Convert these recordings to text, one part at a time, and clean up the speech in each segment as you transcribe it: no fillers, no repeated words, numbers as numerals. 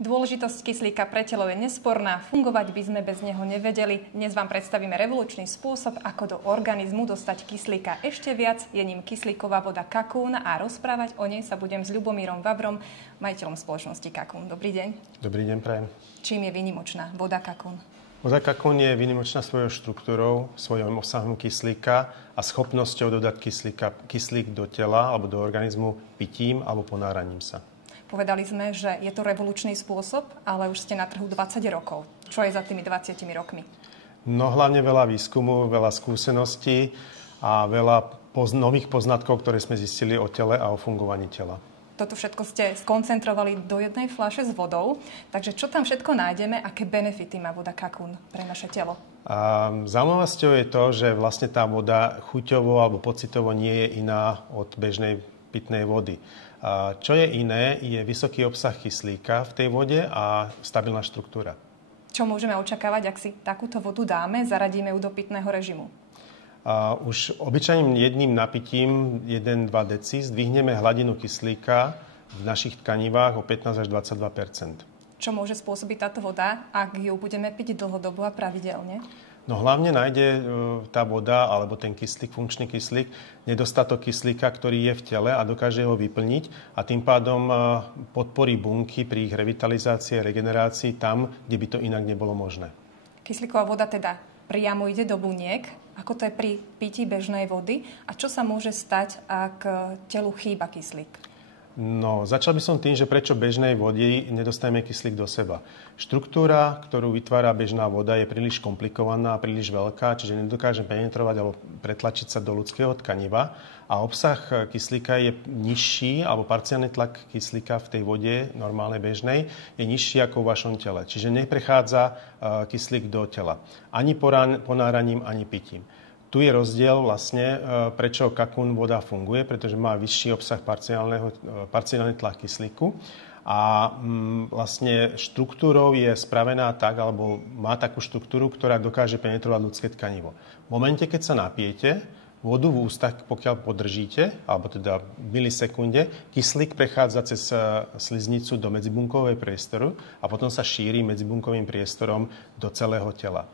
Dôležitosť kyslíka pre telo je nesporná, fungovať by sme bez neho nevedeli. Dnes vám predstavíme revolučný spôsob, ako do organizmu dostať kyslíka ešte viac. Je ním kyslíková voda Kakún a rozprávať o nej sa budem s Ľubomírom Vabrom, majiteľom spoločnosti Kakún. Dobrý deň. Dobrý deň, prajem. Čím je výnimočná voda Kakún? Voda Kakún je výnimočná svojou štruktúrou, svojím obsahom kyslíka a schopnosťou dodať kyslík do tela alebo do organizmu pitím alebo ponáraním sa. Povedali sme, že je to revolučný spôsob, ale už ste na trhu 20 rokov. Čo je za tými 20 rokmi? No hlavne veľa výskumu, veľa skúseností a veľa nových poznatkov, ktoré sme zistili o tele a o fungovaní tela. Toto všetko ste skoncentrovali do jednej fľaše s vodou. Takže čo tam všetko nájdeme? Aké benefity má voda Kakún pre naše telo? Zaujímavosťou je to, že vlastne tá voda chuťovo alebo pocitovo nie je iná od bežnej pitnej vody. Čo je iné, je vysoký obsah kyslíka v tej vode a stabilná štruktúra. Čo môžeme očakávať, ak si takúto vodu dáme, zaradíme ju do pitného režimu? Už obyčajným jedným napitím 1-2 deci zdvihneme hladinu kyslíka v našich tkanivách o 15 až 22 %. Čo môže spôsobiť táto voda, ak ju budeme piť dlhodobo a pravidelne? No hlavne nájde tá voda alebo ten kyslík, funkčný kyslík, nedostatok kyslíka, ktorý je v tele a dokáže ho vyplniť a tým pádom podporí bunky pri ich revitalizácii a regenerácii tam, kde by to inak nebolo možné. Kyslíková voda teda priamo ide do buniek. Ako to je pri pití bežnej vody? A čo sa môže stať, ak telu chýba kyslík? No, začal by som tým, že prečo bežnej vody nedostajeme kyslík do seba. Štruktúra, ktorú vytvára bežná voda, je príliš komplikovaná a príliš veľká, čiže nedokáže penetrovať alebo pretlačiť sa do ľudského tkaniva a obsah kyslíka je nižší, alebo parciálny tlak kyslíka v tej vode normálnej bežnej je nižší ako v vašom tele. Čiže neprechádza kyslík do tela. Ani ponáraním, ani pitím. Tu je rozdiel vlastne, prečo Kakún voda funguje, pretože má vyšší obsah parciálny tlak kyslíku a vlastne štruktúrou je spravená tak, alebo má takú štruktúru, ktorá dokáže penetrovať ľudské tkanivo. V momente, keď sa napijete, vodu v ústach, pokiaľ podržíte, alebo teda v milisekunde, kyslík prechádza cez sliznicu do medzibunkového priestoru a potom sa šíri medzibunkovým priestorom do celého tela.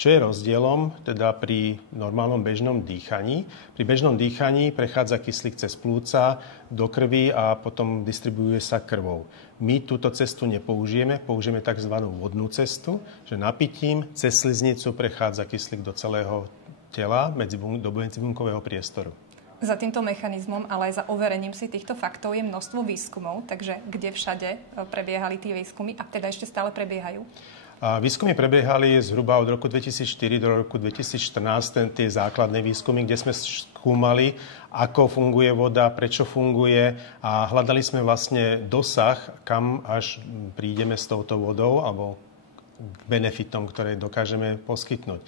Čo je rozdielom teda pri normálnom bežnom dýchaní? Pri bežnom dýchaní prechádza kyslík cez plúca do krvi a potom distribuuje sa krvou. My túto cestu nepoužijeme, použijeme tzv. Vodnú cestu, že napitím cez sliznicu prechádza kyslík do celého tela do medzibunkového priestoru. Za týmto mechanizmom, ale aj za overením si týchto faktov je množstvo výskumov, takže kde všade prebiehali tie výskumy a teda ešte stále prebiehajú? Výskumy prebiehali zhruba od roku 2004 do roku 2014, tie základné výskumy, kde sme skúmali, ako funguje voda, prečo funguje a hľadali sme vlastne dosah, kam až prídeme s touto vodou alebo k benefitom, ktoré dokážeme poskytnúť.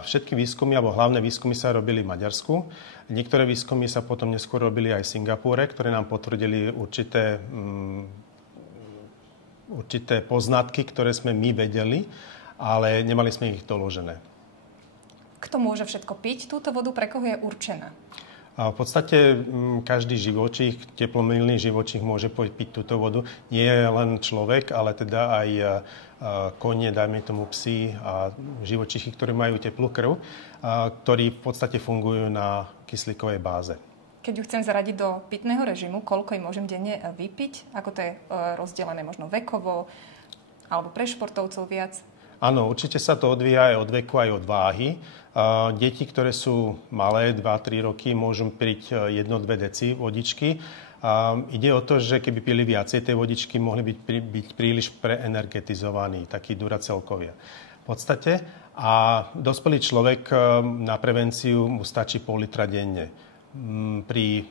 Všetky výskumy, alebo hlavné výskumy sa robili v Maďarsku. Niektoré výskumy sa potom neskôr robili aj v Singapúre, ktoré nám potvrdili určité poznatky, ktoré sme my vedeli, ale nemali sme ich doložené. Kto môže všetko piť? Túto vodu pre koho je určená? V podstate každý živočích, teplomilný živočích môže piť túto vodu. Nie je len človek, ale teda aj konie, dajme tomu psi a živočichy, ktorí majú teplú krv, ktorí v podstate fungujú na kyslíkovej báze. Keď ju chcem zaradiť do pitného režimu, koľko jej môžem denne vypiť? Ako to je rozdelené možno vekovo alebo pre športovcov viac? Áno, určite sa to odvíja aj od veku, aj od váhy. Deti, ktoré sú malé, 2-3 roky, môžu piť 1-2 deci vodičky. Ide o to, že keby pili viacej tej vodičky, mohli byť príliš preenergetizovaní, takí duracelkovia. V podstate. A dospelý človek na prevenciu mu stačí pol litra denne. Pri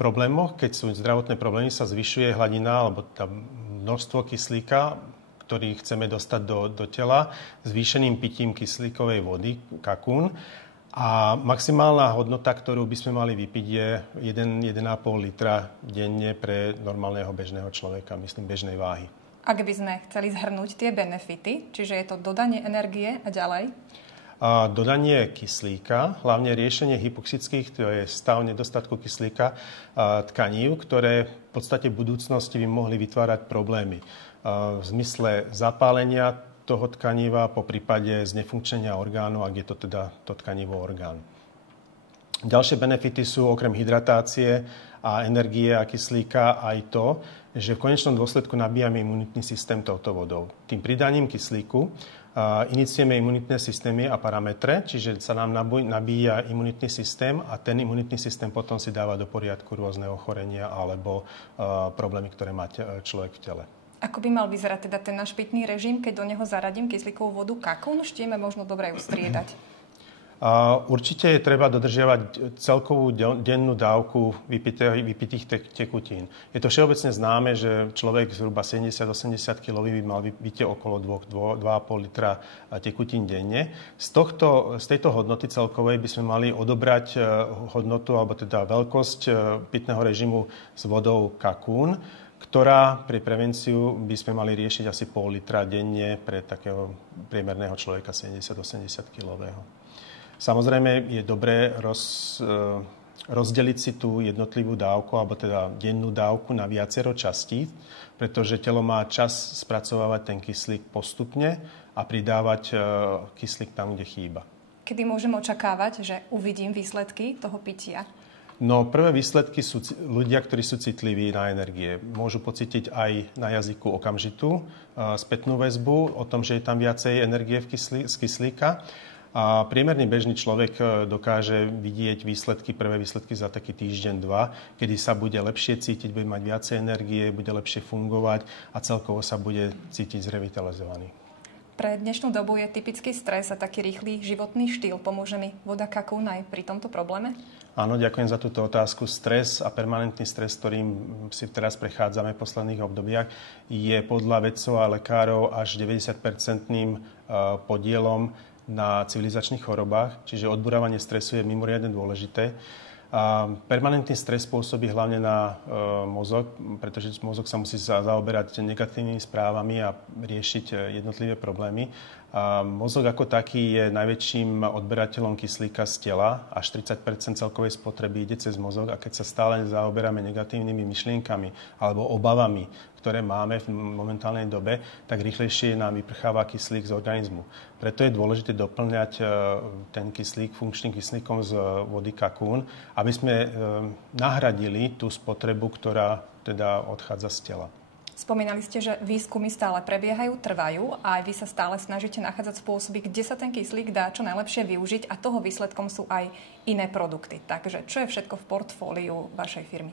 problémoch, keď sú zdravotné problémy, sa zvyšuje hladina alebo množstvo kyslíka, ktorý chceme dostať do tela, zvýšeným pitím kyslíkovej vody, Kakún. A maximálna hodnota, ktorú by sme mali vypiť, je 1,5 litra denne pre normálneho bežného človeka, myslím bežnej váhy. Ak by sme chceli zhrnúť tie benefity, čiže je to dodanie energie a ďalej? A dodanie kyslíka, hlavne riešenie hypoxických, to je stav nedostatku kyslíka tkanív, ktoré v podstate v budúcnosti by mohli vytvárať problémy v zmysle zapálenia toho tkaniva, po prípade znefunkčenia orgánu, ak je to teda to tkanivo orgán. Ďalšie benefity sú okrem hydratácie a energie a kyslíka aj to, že v konečnom dôsledku nabíjame imunitný systém touto vodou. Tým pridaním kyslíku iniciujeme imunitné systémy a parametre, čiže sa nám nabíja imunitný systém a ten imunitný systém potom si dáva do poriadku rôzne ochorenia alebo problémy, ktoré má človek v tele. Ako by mal vyzerať teda ten náš pitný režim, keď do neho zaradím kyslíkovú vodu Kakún? Štieme možno dobre ju striedať. Určite je treba dodržiavať celkovú dennú dávku vypitých tekutín. Je to všeobecne známe, že človek zhruba 70-80 kg by mal vypiť okolo 2,5 litra tekutín denne. Z tejto hodnoty celkovej by sme mali odobrať hodnotu, alebo teda veľkosť pitného režimu s vodou Kakún, ktorá pri prevenciu by sme mali riešiť asi pol litra denne pre takého priemerného človeka 70-80 kilového. Samozrejme je dobré rozdeliť si tú jednotlivú dávku, alebo teda dennú dávku na viacero častí, pretože telo má čas spracovávať ten kyslík postupne a pridávať kyslík tam, kde chýba. Kedy môžem očakávať, že uvidím výsledky toho pitia? No, prvé výsledky sú ľudia, ktorí sú citliví na energie. Môžu pocítiť aj na jazyku okamžitú spätnú väzbu o tom, že je tam viacej energie z kyslíka. A priemerný bežný človek dokáže vidieť prvé výsledky za taký týždeň, dva, kedy sa bude lepšie cítiť, bude mať viacej energie, bude lepšie fungovať a celkovo sa bude cítiť zrevitalizovaný. Pre dnešnú dobu je typický stres a taký rýchly životný štýl. Pomôže mi voda Kakún aj pri tomto probléme? Áno, ďakujem za túto otázku. Stres a permanentný stres, ktorým si teraz prechádzame v posledných obdobiach, je podľa vedcov a lekárov až 90% podielom na civilizačných chorobách, čiže odburávanie stresu je mimoriadne dôležité. Permanentný stres spôsobí hlavne na mozog, pretože mozog sa musí zaoberať negatívnymi správami a riešiť jednotlivé problémy. Mozog ako taký je najväčším odberateľom kyslíka z tela, až 30% celkovej spotreby ide cez mozog a keď sa stále zaoberáme negatívnymi myšlienkami alebo obavami, ktoré máme v momentálnej dobe, tak rýchlejšie nám vyprcháva kyslík z organizmu. Preto je dôležité doplňať ten kyslík funkčným kyslíkom z vody Kakún, aby sme nahradili tú spotrebu, ktorá teda odchádza z tela. Spomínali ste, že výskumy stále prebiehajú, trvajú a aj vy sa stále snažíte nachádzať spôsoby, kde sa ten kyslík dá čo najlepšie využiť a toho výsledkom sú aj iné produkty. Takže čo je všetko v portfóliu vašej firmy?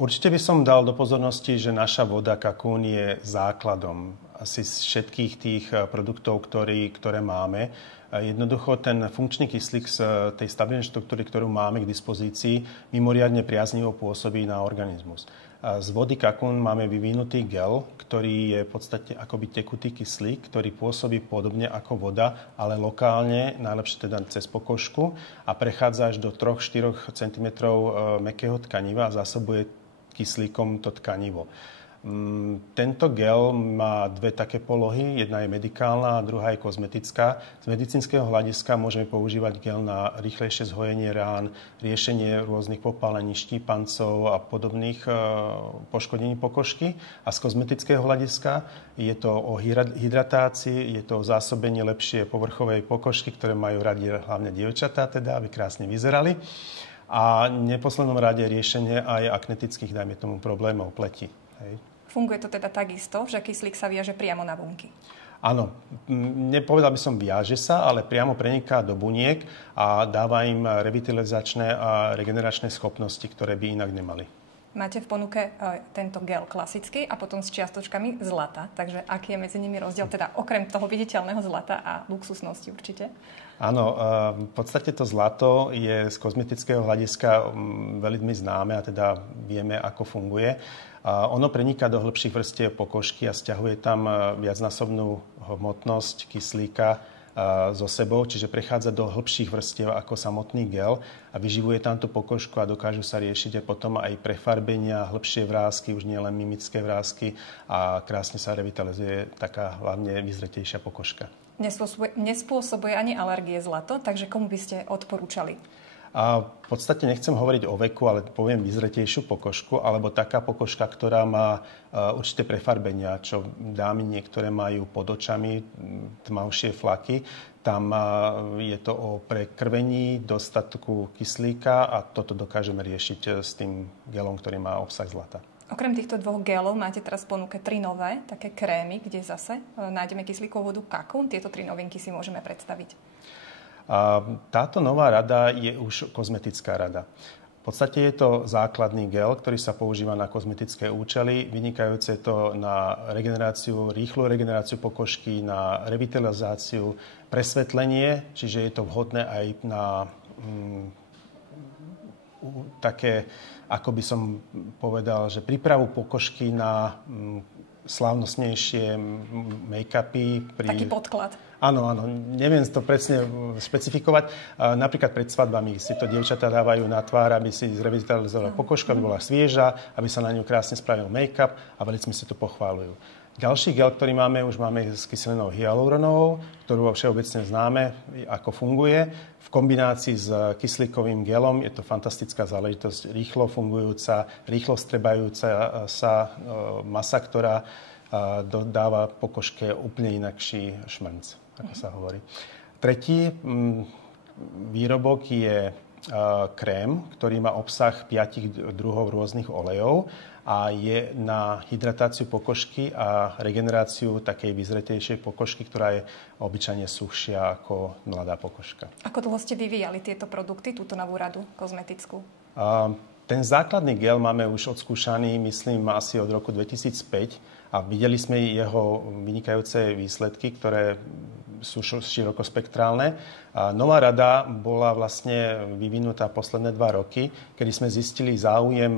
Určite by som dal do pozornosti, že naša voda Kakún je základom asi z všetkých tých produktov, ktoré máme. Jednoducho ten funkčný kyslík z tej stabilnej štruktúry, ktorú máme k dispozícii, mimoriadne priaznivo pôsobí na organizmus. Z vody Kakún máme vyvinutý gel, ktorý je v podstate akoby tekutý kyslík, ktorý pôsobí podobne ako voda, ale lokálne, najlepšie teda cez pokožku a prechádza až do 3-4 cm mäkkého tkaniva a zásobuje kyslíkom to tkanivo. Tento gel má dve také polohy. Jedna je medikálna a druhá je kozmetická. Z medicínskeho hľadiska môžeme používať gel na rýchlejšie zhojenie rán, riešenie rôznych popálení štípancov a podobných poškodení pokožky. A z kozmetického hľadiska je to o hydratácii, je to o zásobenie lepšie povrchovej pokožky, ktoré majú radi hlavne dievčatá, teda, aby krásne vyzerali. A v neposlednom rade riešenie aj aknetických, dajme tomu, problémov pleti. Hej. Funguje to teda takisto, že kyslík sa viaže priamo na bunky? Áno, nepovedal by som viaže sa, ale priamo preniká do buniek a dáva im revitalizačné a regeneračné schopnosti, ktoré by inak nemali. Máte v ponuke tento gel klasický a potom s čiastočkami zlata. Takže aký je medzi nimi rozdiel, teda okrem toho viditeľného zlata a luxusnosti určite? Áno, v podstate to zlato je z kozmetického hľadiska veľmi známe a teda vieme, ako funguje. Ono preniká do hĺbších vrstiev pokožky a sťahuje tam viacnásobnú hmotnosť kyslíka so sebou, čiže prechádza do hĺbších vrstiev ako samotný gel a vyživuje tam tú pokožku a dokážu sa riešiť a potom aj prefarbenia, hĺbšie vrásky, už nie len mimické vrásky a krásne sa revitalizuje taká hlavne vyzretejšia pokožka. Nespôsobuje ani alergie zlato, takže komu by ste odporúčali? A v podstate nechcem hovoriť o veku, ale poviem vyzretejšiu pokožku, alebo taká pokožka, ktorá má určité prefarbenia, čo dámy niektoré majú pod očami, tmavšie flaky. Tam je to o prekrvení, dostatku kyslíka a toto dokážeme riešiť s tým gelom, ktorý má obsah zlata. Okrem týchto dvoch gelov máte teraz v ponuke 3 nové, také krémy, kde zase nájdeme kyslíkovú vodu Kakún. Tieto 3 novinky si môžeme predstaviť. Táto nová rada je už kozmetická rada. V podstate je to základný gel, ktorý sa používa na kozmetické účely. Vynikajúce to na regeneráciu, rýchlu regeneráciu pokožky, na revitalizáciu, presvetlenie, čiže je to vhodné aj na také, ako by som povedal, že prípravu pokožky na slávnostnejšie make-upy. Taký podklad. Áno, neviem to presne špecifikovať. Napríklad pred svadbami si to dievčatá dávajú na tvár, aby si zrevitalizovali pokožku, aby bola svieža, aby sa na ňu krásne spravil make-up a veľmi si to pochváľujú. Ďalší gel, ktorý máme, už máme s kyselinou hyaluronovou, ktorú všeobecne známe, ako funguje. V kombinácii s kyslíkovým gelom je to fantastická záležitosť, rýchlo fungujúca, rýchlo strebajúca sa masa, ktorá dodáva pokožke úplne inakší šmrnc, ako sa hovorí. Tretí výrobok je krém, ktorý má obsah 5 druhov rôznych olejov a je na hydratáciu pokožky a regeneráciu takej vyzretejšej pokožky, ktorá je obyčajne suchšia ako mladá pokožka. Ako dlho ste vyvíjali tieto produkty, túto novú radu kozmetickú? Ten základný gel máme už odskúšaný, myslím, asi od roku 2005 a videli sme jeho vynikajúce výsledky, ktoré sú širokospektrálne. A nová rada bola vlastne vyvinutá posledné 2 roky, kedy sme zistili záujem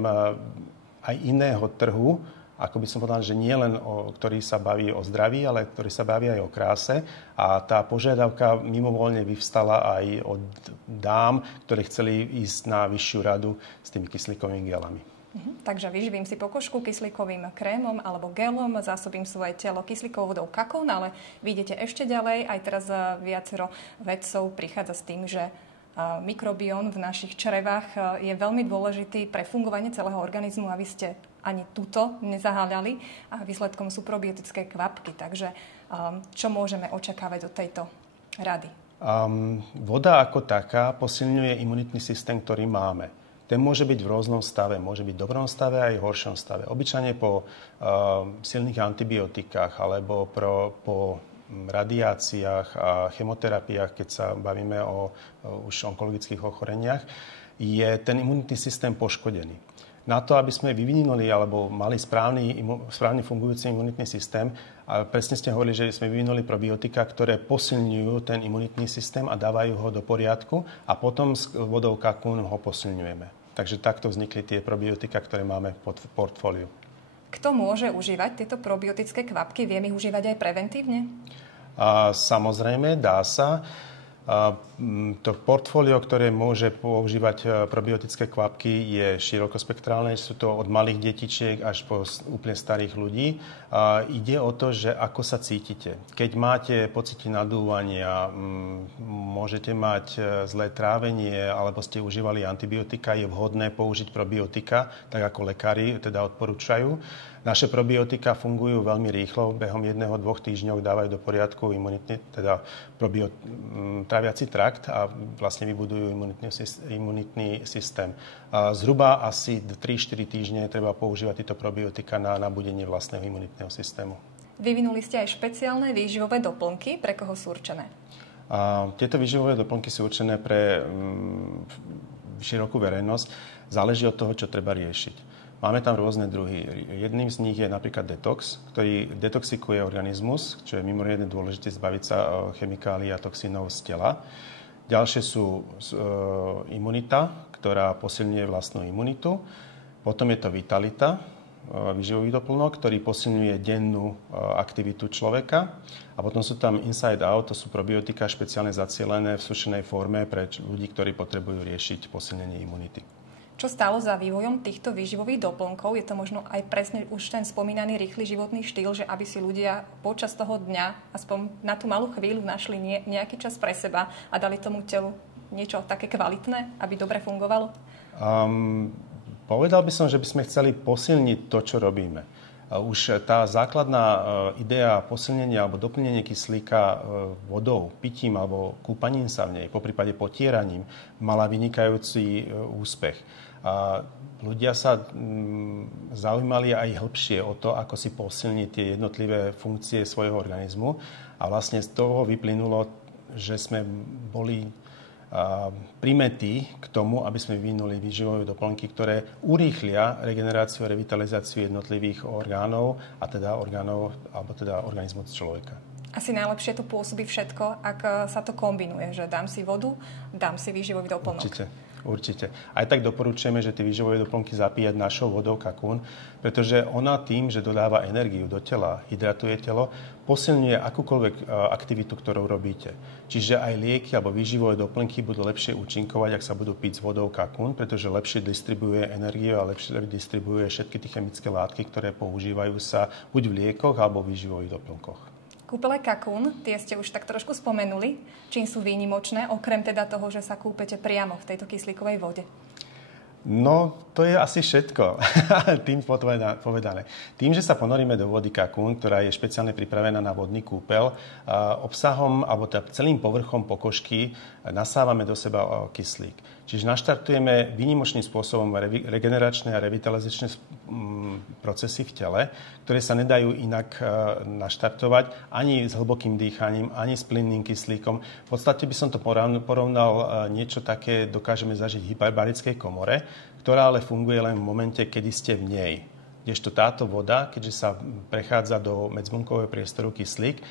aj iného trhu, ako by som povedal, že nie len ktorý sa baví o zdraví, ale ktorý sa baví aj o kráse. A tá požiadavka mimovoľne vyvstala aj od dám, ktoré chceli ísť na vyššiu radu s tými kyslíkovými gelami. Takže vyživím si pokožku kyslíkovým krémom alebo gelom, zásobím svoje telo kyslíkovou vodou Kakún, ale vy idete ešte ďalej. Aj teraz viacero vedcov prichádza s tým, že mikrobióm v našich črevách je veľmi dôležitý pre fungovanie celého organizmu a vy ste ani túto nezaháľali a výsledkom sú probiotické kvapky. Takže čo môžeme očakávať od tejto rady? Voda ako taká posilňuje imunitný systém, ktorý máme. Ten môže byť v rôznom stave, môže byť v dobrom stave aj v horšom stave. Obyčajne po silných antibiotikách alebo po radiáciách a chemoterapiách, keď sa bavíme o už onkologických ochoreniach, je ten imunitný systém poškodený. Na to, aby sme vyvinuli alebo mali správne fungujúci imunitný systém, a presne ste hovorili, že sme vyvinuli probiotika, ktoré posilňujú ten imunitný systém a dávajú ho do poriadku a potom s vodou Kakún ho posilňujeme. Takže takto vznikli tie probiotika, ktoré máme v portfóliu. Kto môže užívať tieto probiotické kvapky? Viem ich užívať aj preventívne? Samozrejme, dá sa. To portfólio, ktoré môže používať probiotické kvapky, je širokospektrálne. Sú to od malých detičiek až po úplne starých ľudí. Ide o to, že ako sa cítite. Keď máte pocity nadúvania, môžete mať zlé trávenie alebo ste užívali antibiotika, je vhodné použiť probiotika, tak ako lekári teda odporúčajú. Naše probiotika fungujú veľmi rýchlo. Behom 1-2 týždňov dávajú do poriadku imunitný, teda tráviaci trakt a vlastne vybudujú imunitný systém. Zhruba asi 3-4 týždne treba používať tieto probiotika na nabudenie vlastného imunitného systému. Vyvinuli ste aj špeciálne výživové doplnky. Pre koho sú určené? Tieto výživové doplnky sú určené pre širokú verejnosť. Záleží od toho, čo treba riešiť. Máme tam rôzne druhy. Jedným z nich je napríklad detox, ktorý detoxikuje organizmus, čo je mimoriadne dôležité zbaviť sa chemikálií a toxínov z tela. Ďalšie sú imunita, ktorá posilňuje vlastnú imunitu. Potom je to vitalita, výživový doplnok, ktorý posilňuje dennú aktivitu človeka. A potom sú tam inside out, to sú probiotika špeciálne zacielené v sušenej forme pre ľudí, ktorí potrebujú riešiť posilnenie imunity. Čo stálo za vývojom týchto výživových doplnkov? Je to možno aj presne už ten spomínaný rýchly životný štýl, že aby si ľudia počas toho dňa aspoň na tú malú chvíľu našli nejaký čas pre seba a dali tomu telu niečo také kvalitné, aby dobre fungovalo? Povedal by som, že by sme chceli posilniť to, čo robíme. Už tá základná idea posilnenia alebo doplnenia kyslíka vodou, pitím alebo kúpaním sa v nej, poprípade potieraním, mala vynikajúci úspech. A ľudia sa zaujímali aj hĺbšie o to, ako si posilniť tie jednotlivé funkcie svojho organizmu. A vlastne z toho vyplynulo, že sme boli primetí k tomu, aby sme vyvinuli výživové doplnky, ktoré urýchlia regeneráciu a revitalizáciu jednotlivých orgánov a teda orgánov alebo teda organizmu človeka. Asi najlepšie to pôsobí všetko, ak sa to kombinuje, že dám si vodu, dám si výživový doplnok. Určite. Aj tak doporučujeme, že tie výživové doplnky zapíjať našou vodou Kakún, pretože ona tým, že dodáva energiu do tela, hydratuje telo, posilňuje akúkoľvek aktivitu, ktorú robíte. Čiže aj lieky alebo výživové doplnky budú lepšie účinkovať, ak sa budú piť s vodou Kakún, pretože lepšie distribuuje energiu a lepšie distribuuje všetky tie chemické látky, ktoré používajú sa buď v liekoch alebo v výživových doplnkoch. Kúpele Kakún, tie ste už tak trošku spomenuli. Čím sú výnimočné, okrem teda toho, že sa kúpete priamo v tejto kyslíkovej vode? No, to je asi všetko. Tým povedané. Tým, že sa ponoríme do vody Kakún, ktorá je špeciálne pripravená na vodný kúpel, obsahom alebo celým povrchom pokožky nasávame do seba kyslík. Čiže naštartujeme výnimočným spôsobom regeneračné a revitalizačné procesy v tele, ktoré sa nedajú inak naštartovať ani s hlbokým dýchaním, ani s plynným kyslíkom. V podstate by som to porovnal niečo také, dokážeme zažiť v hyperbarickej komore, ktorá ale funguje len v momente, kedy ste v nej. Kdežto táto voda, keďže sa prechádza do medzbunkového priestoru kyslík,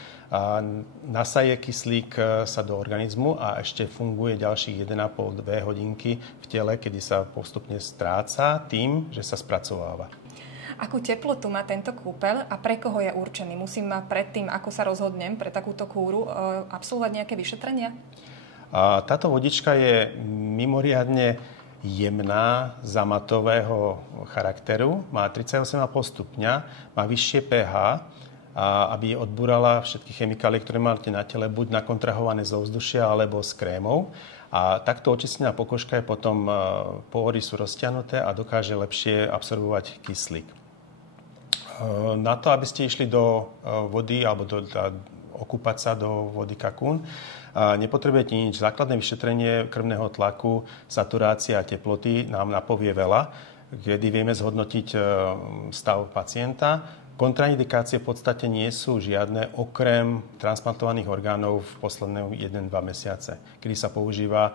nasaje kyslík sa do organizmu a ešte funguje ďalších 1,5-2 hodinky v tele, kedy sa postupne stráca tým, že sa spracováva. Akú teplotu má tento kúpeľ a pre koho je určený? Musím predtým, ako sa rozhodnem pre takúto kúru, absolvovať nejaké vyšetrenia? Táto vodička je mimoriadne jemná, zamatového charakteru, má 38,5 stupňa, má vyššie pH, aby odbúrala všetky chemikálie, ktoré máte na tele, buď nakontrahované zo vzdušia alebo z krémov. A takto očistená pokožka je potom, pohory sú roztiahnuté a dokáže lepšie absorbovať kyslík. Na to, aby ste išli do vody alebo okúpať sa do vody Kakún, nepotrebujete nič. Základné vyšetrenie krvného tlaku, saturácia a teploty nám napovie veľa, kedy vieme zhodnotiť stav pacienta. Kontraindikácie v podstate nie sú žiadne, okrem transplantovaných orgánov v posledné 1-2 mesiace, kedy sa používa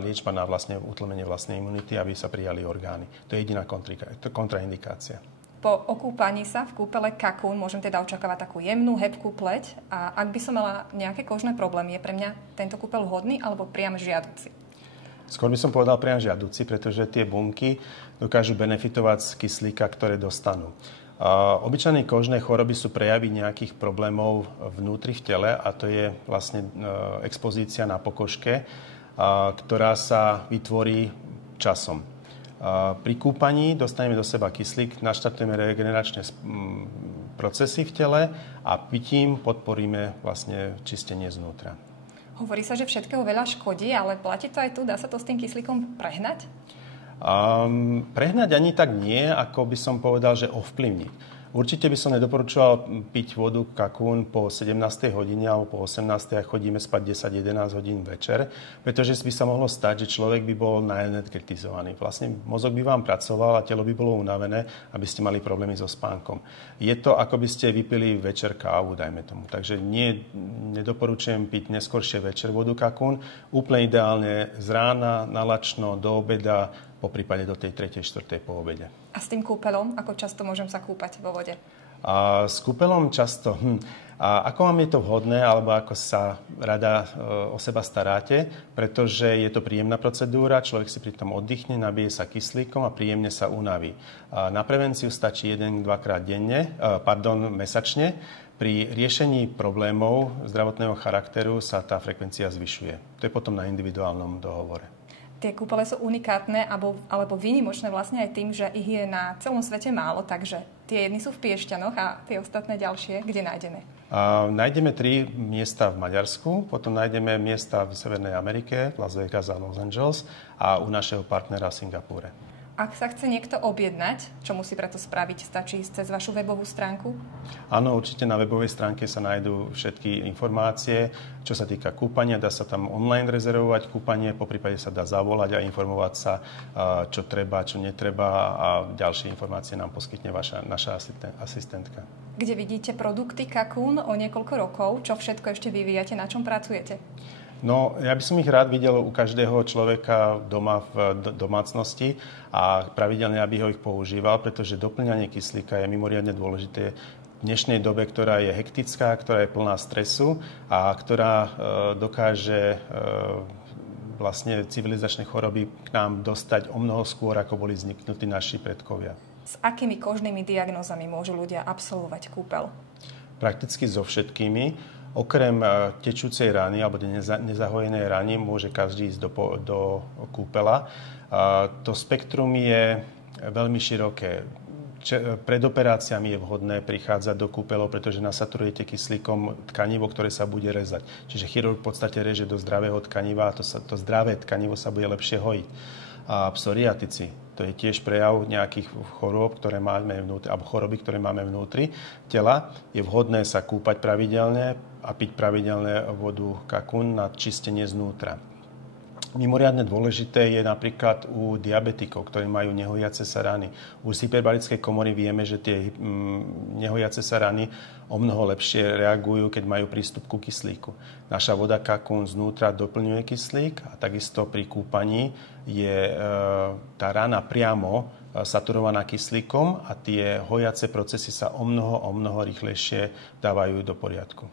liečba na utlmenie vlastnej imunity, aby sa prijali orgány. To je jediná kontraindikácia. Po okúpaní sa v kúpele Kakún môžem teda očakávať takú jemnú, hebkú pleť a ak by som mala nejaké kožné problémy, je pre mňa tento kúpel vhodný alebo priam žiaduci? Skôr by som povedal priam žiaduci, pretože tie bunky dokážu benefitovať z kyslíka, ktoré dostanú. Obyčajné kožné choroby sú prejavy nejakých problémov vnútri v tele a to je vlastne expozícia na pokožke, ktorá sa vytvorí časom. Pri kúpaní dostaneme do seba kyslík, naštartujeme regeneračné procesy v tele a pitím podporíme vlastne čistenie znútra. Hovorí sa, že všetkého veľa škodí, ale platí to aj tu? Dá sa to s tým kyslíkom prehnať? Prehnať ani tak nie, ako by som povedal, že ovplyvniť. Určite by som nedoporučoval piť vodu Kakún po 17. hodine alebo po 18. a chodíme spať 10-11 hodín večer, pretože by sa mohlo stať, že človek by bol naenergetizovaný. Vlastne mozog by vám pracoval a telo by bolo unavené, aby ste mali problémy so spánkom. Je to, ako by ste vypili večer kávu, dajme tomu. Takže nedoporučujem piť neskoršie večer vodu Kakún. Úplne ideálne z rána, na lačno, do obeda, po prípade do tej 3. 4. po obede. A s tým kúpelom? Ako často môžem sa kúpať vo vode? S kúpelom často. Ako vám je to vhodné, alebo ako sa rada o seba staráte, pretože je to príjemná procedúra, človek si pri tom oddychne, nabije sa kyslíkom a príjemne sa unaví. Na prevenciu stačí 1-2 krát mesačne. Pri riešení problémov zdravotného charakteru sa tá frekvencia zvyšuje. To je potom na individuálnom dohovore. Tie kúpele sú unikátne alebo výnimočné vlastne aj tým, že ich je na celom svete málo, takže tie jedny sú v Piešťanoch a tie ostatné ďalšie, kde nájdeme? Nájdeme 3 miesta v Maďarsku, potom nájdeme miesta v Severnej Amerike, Las Vegas a Los Angeles a u našeho partnera v Singapúre. Ak sa chce niekto objednať, čo musí preto spraviť? Stačí ísť cez vašu webovú stránku? Áno, určite na webovej stránke sa nájdú všetky informácie, čo sa týka kúpania. Dá sa tam online rezervovať kúpanie, poprípade sa dá zavolať a informovať sa, čo treba, čo netreba a ďalšie informácie nám poskytne naša asistentka. Kde vidíte produkty Kakún o niekoľko rokov? Čo všetko ešte vyvíjate? Na čom pracujete? No, ja by som ich rád videl u každého človeka doma v domácnosti a pravidelne, aby ho ich používal, pretože doplňanie kyslíka je mimoriadne dôležité v dnešnej dobe, ktorá je hektická, ktorá je plná stresu a ktorá dokáže vlastne civilizačné choroby k nám dostať o mnoho skôr, ako boli vzniknutí naši predkovia. S akými kožnými diagnózami môžu ľudia absolvovať kúpeľ? Prakticky so všetkými. Okrem tečúcej rany alebo nezahojenej rany môže každý ísť do kúpela. To spektrum je veľmi široké. Pred operáciami je vhodné prichádzať do kúpeľov, pretože nasaturujete kyslíkom tkanivo, ktoré sa bude rezať. Čiže chirurg v podstate reže do zdravého tkaniva a to zdravé tkanivo sa bude lepšie hojiť. A psoriatici, to je tiež prejav nejakých chorôb, ktoré máme vnútri, alebo choroby, ktoré máme vnútri tela. Je vhodné sa kúpať pravidelne a piť pravidelne vodu Kakún na čistenie znútra. Mimoriadne dôležité je napríklad u diabetikov, ktorí majú nehojace sa rany. U hyperbarickej komory vieme, že tie nehojace sa rany o mnoho lepšie reagujú, keď majú prístup ku kyslíku. Naša voda Kakún znútra doplňuje kyslík a takisto pri kúpaní je tá rana priamo saturovaná kyslíkom a tie hojace procesy sa o mnoho rýchlejšie dávajú do poriadku.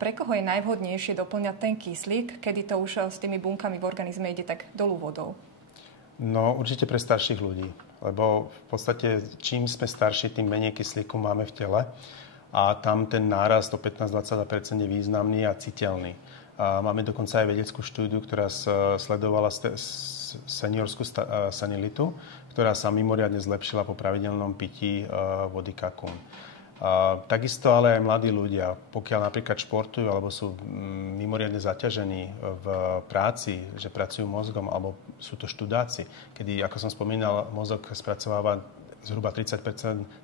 Pre koho je najvhodnejšie doplňať ten kyslík, kedy to už s tými bunkami v organizme ide tak dolu vodou? No určite pre starších ľudí, lebo v podstate čím sme starší, tým menej kyslíku máme v tele a tam ten nárast o 15-20% je významný a citeľný. A máme dokonca aj vedeckú štúdiu, ktorá sledovala seniorskú senilitu, ktorá sa mimoriadne zlepšila po pravidelnom pití vody Kakún. Takisto ale aj mladí ľudia, pokiaľ napríklad športujú alebo sú mimoriadne zaťažení v práci, že pracujú mozgom, alebo sú to študáci, kedy, ako som spomínal, mozog spracováva zhruba 30%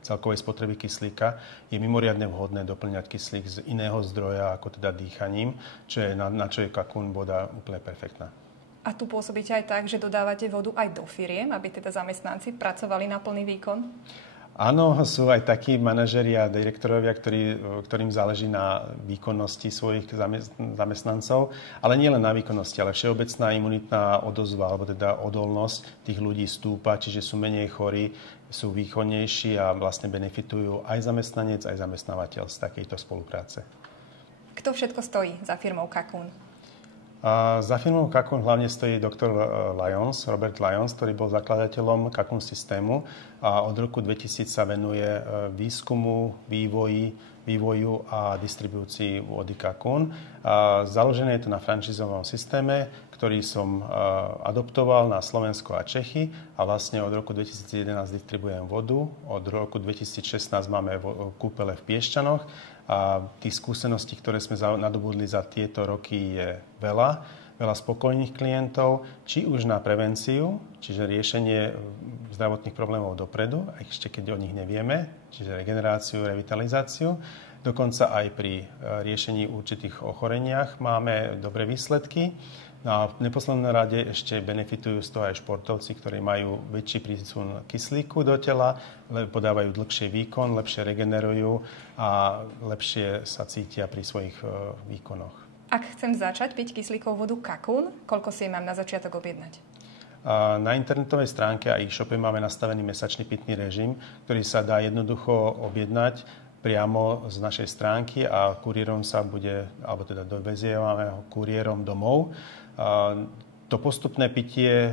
celkovej spotreby kyslíka, je mimoriadne vhodné doplňať kyslík z iného zdroja, ako teda dýchaním, na čo je Kakún voda úplne perfektná. A tu pôsobíte aj tak, že dodávate vodu aj do firiem, aby teda zamestnanci pracovali na plný výkon? Áno, sú aj takí manažeri a direktorovia, ktorým záleží na výkonnosti svojich zamestnancov, ale nie len na výkonnosti, ale všeobecná imunitná odozva, alebo teda odolnosť tých ľudí stúpa, čiže sú menej chorí, sú výkonnejší a vlastne benefitujú aj zamestnanec, aj zamestnávateľ z takejto spolupráce. Kto všetko stojí za firmou Kakún? Za firmou Kakún hlavne stojí doktor Robert Lyons, ktorý bol zakladateľom Kakún systému a od roku 2000 sa venuje výskumu, vývoju a distribúcii vody Kakún. Založené je to na franšízovom systéme, ktorý som adoptoval na Slovensko a Čechy a vlastne od roku 2011 distribuujem vodu. Od roku 2016 máme kúpele v Piešťanoch. A tých skúseností, ktoré sme nadobudli za tieto roky, je veľa spokojných klientov, či už na prevenciu, čiže riešenie zdravotných problémov dopredu, ešte keď o nich nevieme, čiže regeneráciu, revitalizáciu. Dokonca aj pri riešení určitých ochoreniach máme dobré výsledky. No a v neposlednom rade ešte benefitujú z toho aj športovci, ktorí majú väčší prísun kyslíku do tela, podávajú dlhšie výkon, lepšie regenerujú a lepšie sa cítia pri svojich výkonoch. Ak chcem začať piť kyslíkovú vodu Kakún, koľko si mám na začiatok objednať? Na internetovej stránke a e-shope máme nastavený mesačný pitný režim, ktorý sa dá jednoducho objednať priamo z našej stránky a kuriérom sa bude, alebo teda dovezievame ho kuriérom domov. To postupné pitie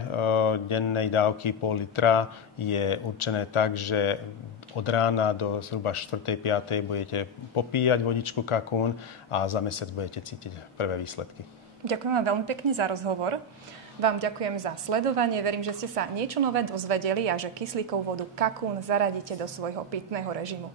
dennej dávky pol litra je určené tak, že od rána do zhruba 4.5. budete popíjať vodičku Kakún a za mesiac budete cítiť prvé výsledky. Ďakujem vám veľmi pekne za rozhovor. Vám ďakujem za sledovanie. Verím, že ste sa niečo nové dozvedeli a že kyslíkovú vodu Kakún zaradíte do svojho pitného režimu.